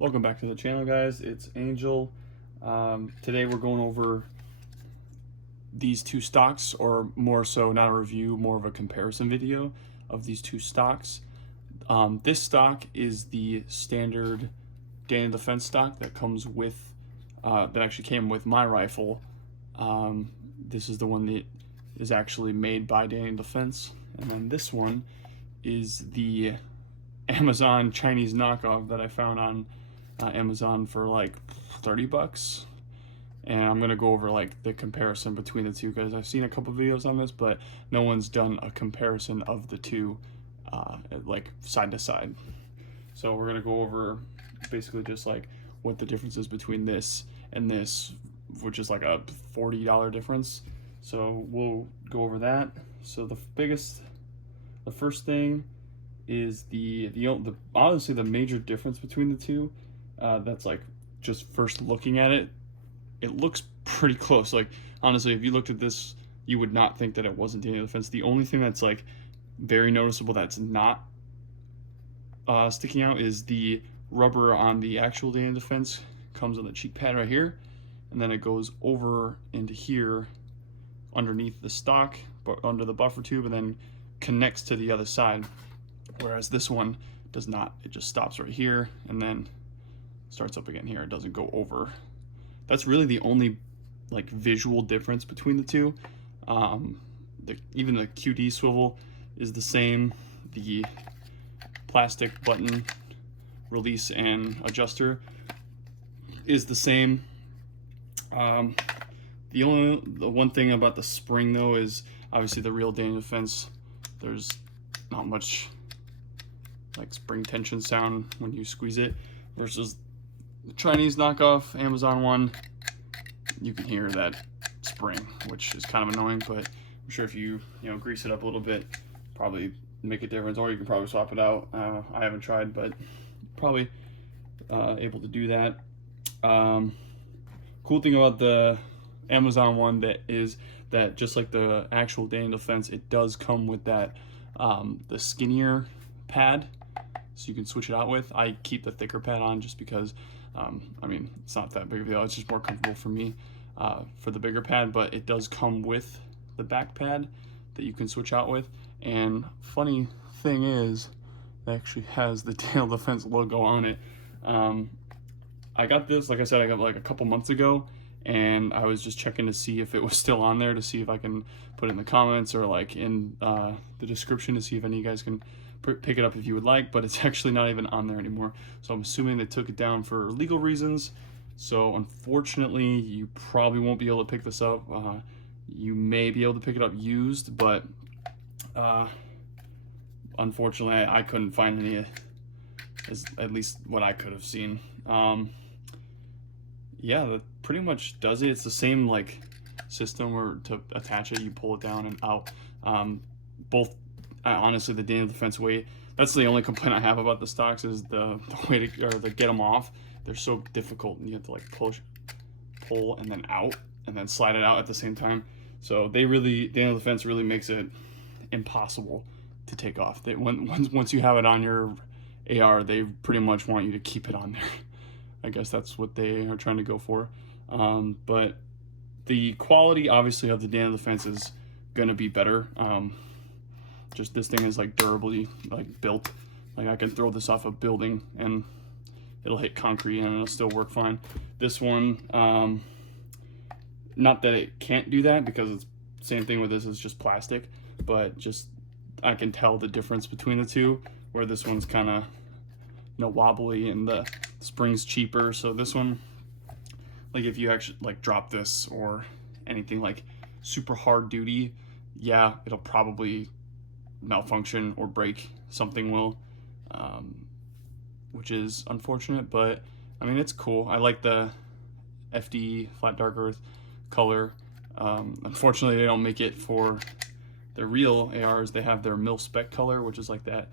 Welcome back to the channel, guys. It's Angel. Today we're going over these two stocks, or more so not a review, more of a comparison video of these two stocks. This stock is the standard Daniel Defense stock that comes with, that actually came with my rifle. This is the one that is actually made by Daniel Defense, and then this one is the Amazon Chinese knockoff that I found on Amazon for like 30 bucks. And I'm gonna go over like the comparison between the two, because I've seen a couple videos on this, but no one's done a comparison of the two like side to side. So we're gonna go over basically just like what the difference is between this and this, which is like a $40 difference. So we'll go over that. So the first thing is the honestly the major difference between the two. That's like just first looking at it, it looks pretty close. Like honestly, if you looked at this, you would not think that it wasn't Daniel Defense. The only thing that's like very noticeable that's not sticking out is the rubber on the actual Daniel Defense comes on the cheek pad right here, and then it goes over into here underneath the stock, but under the buffer tube, and then connects to the other side. Whereas this one does not. It just stops right here and then starts up again here. It doesn't go over. That's really the only like visual difference between the two. Even the QD swivel is the same. The plastic button release and adjuster is the same. The one thing about the spring though is obviously the real Daniel Defense, there's not much like spring tension sound when you squeeze it, versus the Chinese knockoff Amazon one, you can hear that spring, which is kind of annoying, but I'm sure if you grease it up a little bit, probably make a difference, or you can probably swap it out. I haven't tried, but probably able to do that. Cool thing about the Amazon one that is that just like the actual Daniel Defense, it does come with that the skinnier pad, so you can switch it out with. I keep the thicker pad on just because I mean, it's not that big of a deal. It's just more comfortable for me for the bigger pad, but it does come with the back pad that you can switch out with. And funny thing is, it actually has the Daniel Defense logo on it. I got this, like I said, I got like a couple months ago, and I was just checking to see if it was still on there, to see if I can put it in the comments or like in the description to see if any of you guys can pick it up if you would like, but it's actually not even on there anymore. So I'm assuming they took it down for legal reasons. So unfortunately, you probably won't be able to pick this up. You may be able to pick it up used, but unfortunately, I couldn't find any, at least what I could have seen. Yeah, that pretty much does it. It's the same like system where to attach it, you pull it down and out. Both honestly, the Daniel Defense weight, that's the only complaint I have about the stocks, is the way to, or to get them off. They're so difficult, and you have to like pull and then out and then slide it out at the same time. So Daniel Defense really makes it impossible to take off. Once you have it on your AR, they pretty much want you to keep it on there. I guess that's what they are trying to go for. But the quality obviously of the Daniel Defense is gonna be better. Just this thing is like durably like built. Like I can throw this off a building and it'll hit concrete and it'll still work fine. This one, not that it can't do that, because it's same thing with this, is just plastic, but just I can tell the difference between the two, where this one's kind of wobbly and the spring's cheaper. So this one, like if you actually like drop this or anything like super hard duty, yeah, it'll probably malfunction or break. Something will, which is unfortunate, but I mean, it's cool. I like the FD flat dark earth color. Unfortunately, they don't make it for the real ARs. They have their mil spec color, which is like that,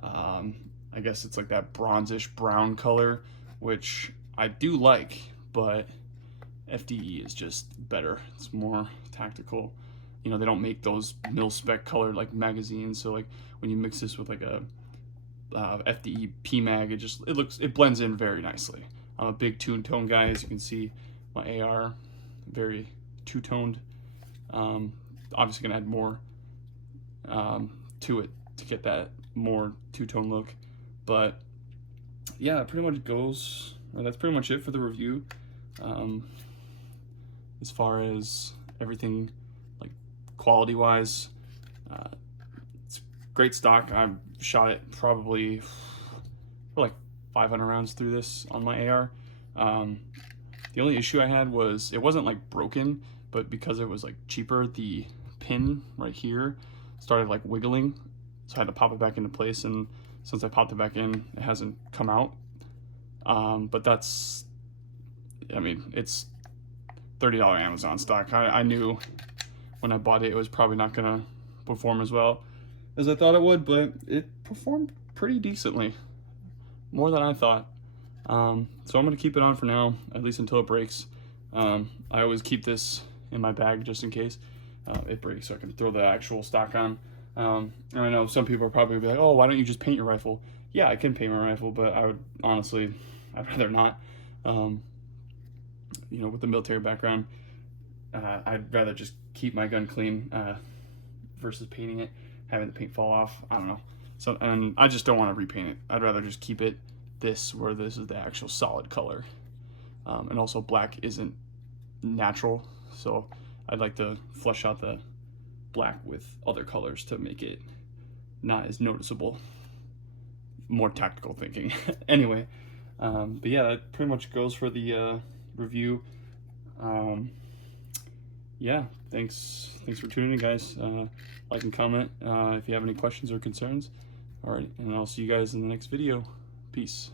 I guess it's like that bronzish brown color, which I do like, but FDE is just better. It's more tactical. They don't make those mil spec color like magazines, so like when you mix this with like a FDE PMag. It blends in very nicely. I'm a big two-tone guy, as you can see. My AR, very two-toned. Obviously gonna add more to it to get that more two-tone look, but yeah, it pretty much goes. That's pretty much it for the review. As far as everything, like quality-wise, it's great stock. I've shot it probably for like 500 rounds through this on my AR. The only issue I had was it wasn't like broken, but because it was like cheaper, the pin right here started like wiggling, so I had to pop it back into place, and since I popped it back in, it hasn't come out. But that's, I mean, it's $30 Amazon stock. I knew when I bought it, it was probably not gonna perform as well as I thought it would, but it performed pretty decently, more than I thought. So I'm gonna keep it on for now, at least until it breaks. I always keep this in my bag just in case it breaks, so I can throw the actual stock on. And I know some people are probably be like, oh, why don't you just paint your rifle? Yeah, I can paint my rifle, but I would honestly, I'd rather not. You know, with the military background, I'd rather just keep my gun clean versus painting it, having the paint fall off. I don't know. So, and I just don't want to repaint it. I'd rather just keep it where this is the actual solid color. And also black isn't natural, so I'd like to flush out the black with other colors to make it not as noticeable. More tactical thinking. Anyway, but yeah, that pretty much goes for the review. Yeah, thanks for tuning in, guys. Like and comment if you have any questions or concerns. All right, and I'll see you guys in the next video. Peace.